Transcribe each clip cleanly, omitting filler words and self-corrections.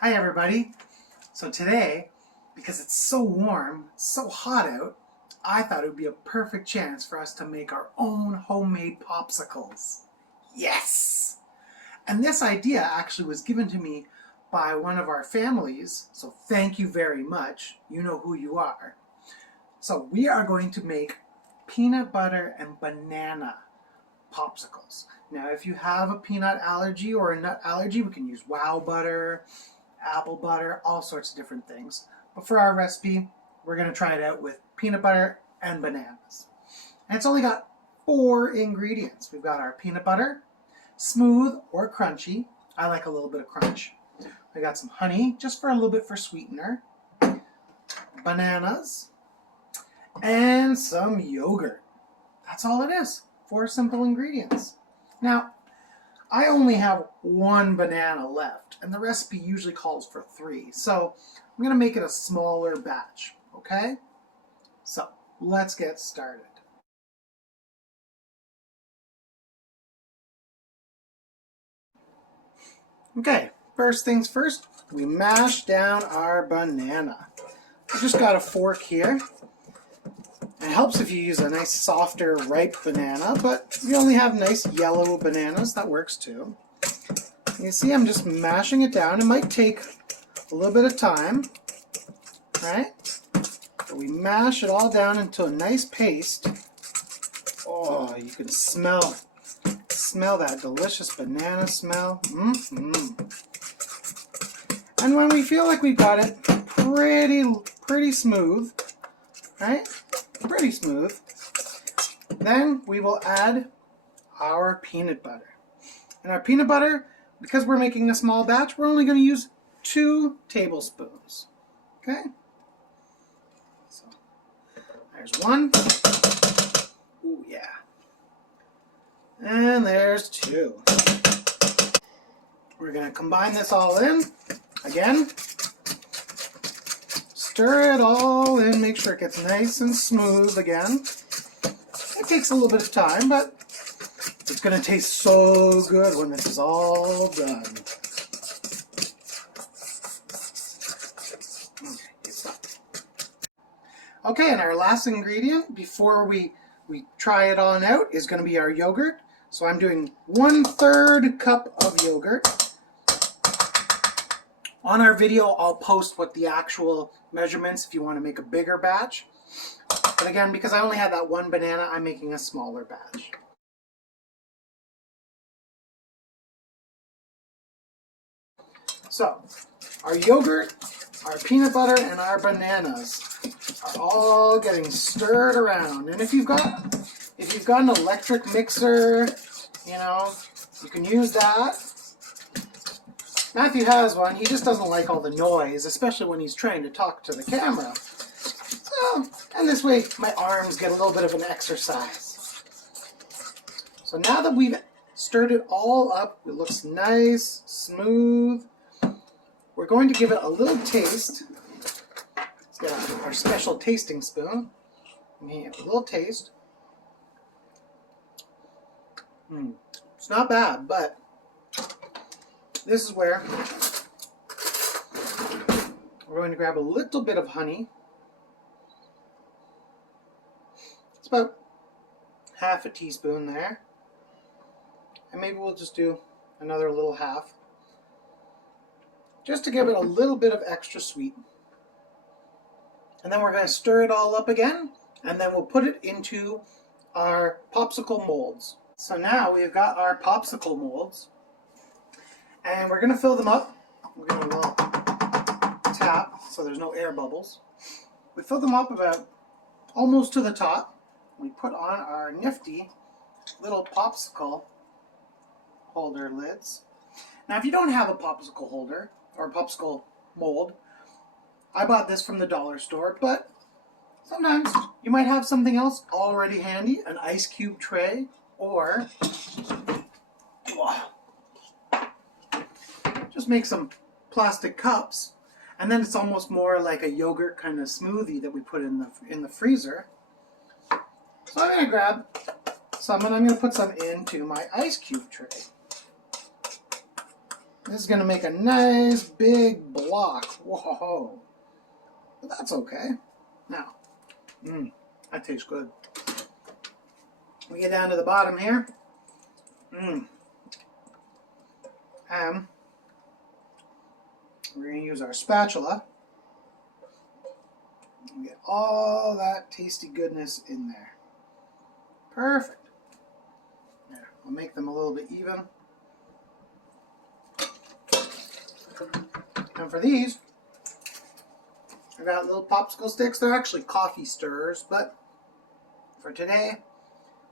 Hi everybody. So today, because it's so warm, so hot out, I thought it would be a perfect chance for us to make our own homemade popsicles. Yes! And this idea actually was given to me by one of our families, so thank you very much. You know who you are. So we are going to make peanut butter and banana popsicles. Now if you have a peanut allergy or a nut allergy, we can use wow butter, apple butter, all sorts of different things. But for our recipe, we're going to try it out with peanut butter and bananas. And it's only got 4 ingredients. We've got our peanut butter, smooth or crunchy. I like a little bit of crunch. We got some honey, just for a little bit for sweetener, bananas, and some yogurt. That's all it is. 4 simple ingredients. Now, I only have 1 banana left, and the recipe usually calls for 3. So I'm going to make it a smaller batch, okay? So let's get started. Okay, first things first, we mash down our banana. I just got a fork here. It helps if you use a nice softer ripe banana, but if you only have nice yellow bananas, that works too. You see I'm just mashing it down. It might take a little bit of time, right? But we mash it all down into a nice paste. Oh, you can smell that delicious banana smell. And when we feel like we've got it pretty smooth, right? Pretty smooth, then we will add our peanut butter. And our peanut butter, because we're making a small batch, we're only going to use 2 tablespoons. Okay? So there's 1. Ooh, yeah. And there's 2. We're going to combine this all in. Again, stir it all in, make sure it gets nice and smooth again. It takes a little bit of time, but it's going to taste so good when this is all done. Okay, and our last ingredient before we try it on out is going to be our yogurt. So I'm doing 1/3 cup of yogurt. On our video, I'll post what the actual measurements if you want to make a bigger batch. But again, because I only have that 1 banana, I'm making a smaller batch. So, our yogurt, our peanut butter, and our bananas are all getting stirred around. And if you've got an electric mixer, you can use that. Matthew has one. He just doesn't like all the noise, especially when he's trying to talk to the camera. So, and this way my arms get a little bit of an exercise. So now that we've stirred it all up, it looks nice, smooth. We're going to give it a little taste. Let's get our special tasting spoon. And a little taste. It's not bad, but this is where we're going to grab a little bit of honey. It's about half a teaspoon there. And maybe we'll just do another little half, just to give it a little bit of extra sweet. And then we're going to stir it all up again, and then we'll put it into our popsicle molds. So now we've got our popsicle molds, and we're going to fill them up. We're going to tap so there's no air bubbles. We fill them up about almost to the top. We put on our nifty little popsicle holder lids. Now if you don't have a popsicle holder or a popsicle mold, I bought this from the dollar store, but sometimes you might have something else already handy, an ice cube tray, or just make some plastic cups, and then it's almost more like a yogurt kind of smoothie that we put in the freezer. So I'm going to grab some, and I'm going to put some into my ice cube tray. This is going to make a nice big block. Whoa. But that's okay. Now, that tastes good. We get down to the bottom here. And we're going to use our spatula and get all that tasty goodness in there. Perfect. There, I'll make them a little bit even. And for these, I got little popsicle sticks. They're actually coffee stirrers, but for today,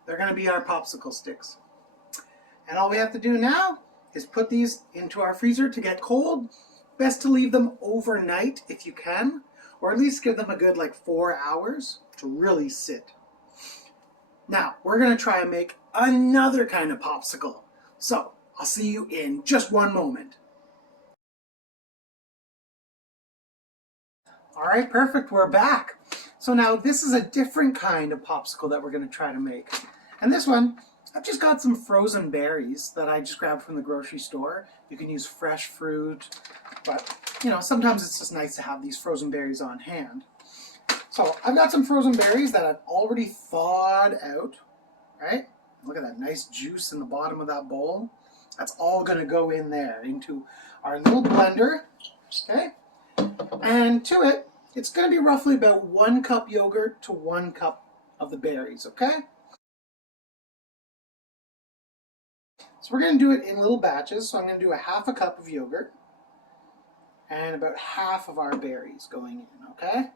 they're going to be our popsicle sticks. And all we have to do now is put these into our freezer to get cold. Best to leave them overnight if you can, or at least give them a good 4 hours to really sit. Now, we're going to try and make another kind of popsicle. So, I'll see you in just one moment. Alright, perfect, we're back. So now this is a different kind of popsicle that we're going to try to make. And this one, I've just got some frozen berries that I just grabbed from the grocery store. You can use fresh fruit, but sometimes it's just nice to have these frozen berries on hand. So I've got some frozen berries that I've already thawed out, right? Look at that nice juice in the bottom of that bowl. That's all going to go in there into our little blender, okay? And to it, it's going to be roughly about 1 cup yogurt to 1 cup of the berries, okay? So we're going to do it in little batches. So I'm going to do a half a cup of yogurt and about half of our berries going in, okay?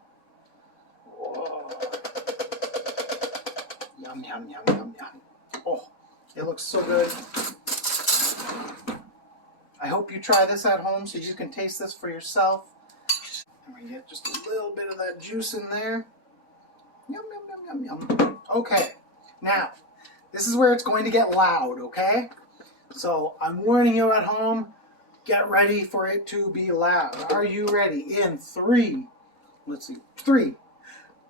Whoa. Yum, yum, yum, yum, yum. Oh, it looks so good. I hope you try this at home so you can taste this for yourself. And we get just a little bit of that juice in there. Yum, yum, yum, yum, yum. Okay, now, this is where it's going to get loud, okay? So, I'm warning you at home, get ready for it to be loud. Are you ready? In 3,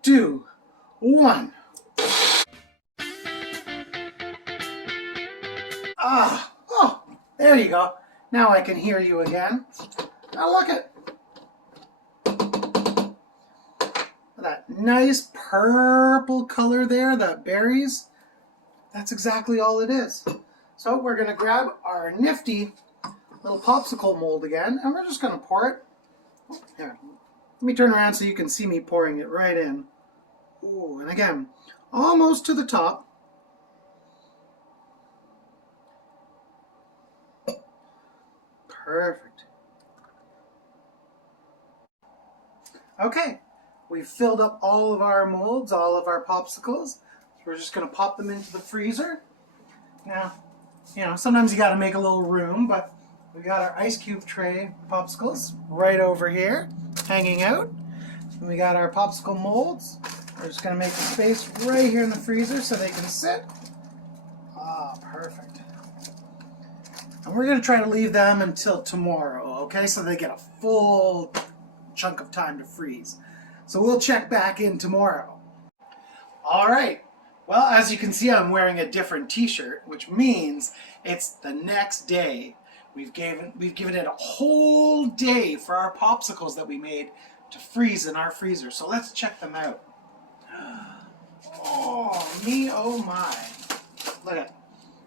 2, 1. Oh, there you go. Now I can hear you again. Now look at that nice purple color there, the berries. That's exactly all it is. So we're going to grab our nifty little popsicle mold again, and we're just going to pour it. Here, let me turn around so you can see me pouring it right in. Ooh, and again, almost to the top. Perfect. Okay, we've filled up all of our molds, all of our popsicles. So we're just going to pop them into the freezer. Now, sometimes you got to make a little room, but we got our ice cube tray popsicles right over here, hanging out. And we got our popsicle molds. We're just going to make a space right here in the freezer so they can sit. Ah, perfect. And we're going to try to leave them until tomorrow, okay? So they get a full chunk of time to freeze. So we'll check back in tomorrow. All right. Well, as you can see, I'm wearing a different t-shirt, which means it's the next day. We've given it a whole day for our popsicles that we made to freeze in our freezer. So let's check them out. Oh, me, oh my. Look at it.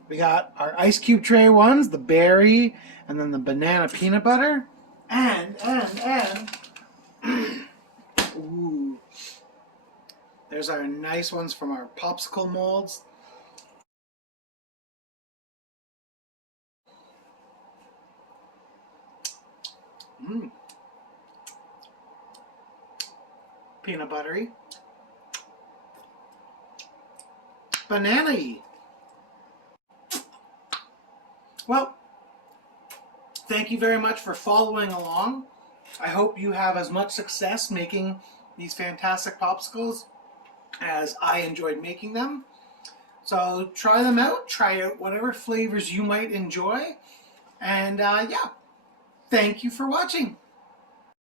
We got our ice cube tray ones, the berry, and then the banana peanut butter. And, ooh. There's our nice ones from our popsicle molds. Peanut buttery. Banana-y. Well, thank you very much for following along. I hope you have as much success making these fantastic popsicles as I enjoyed making them. So try them out. Try out whatever flavors you might enjoy. And yeah, thank you for watching.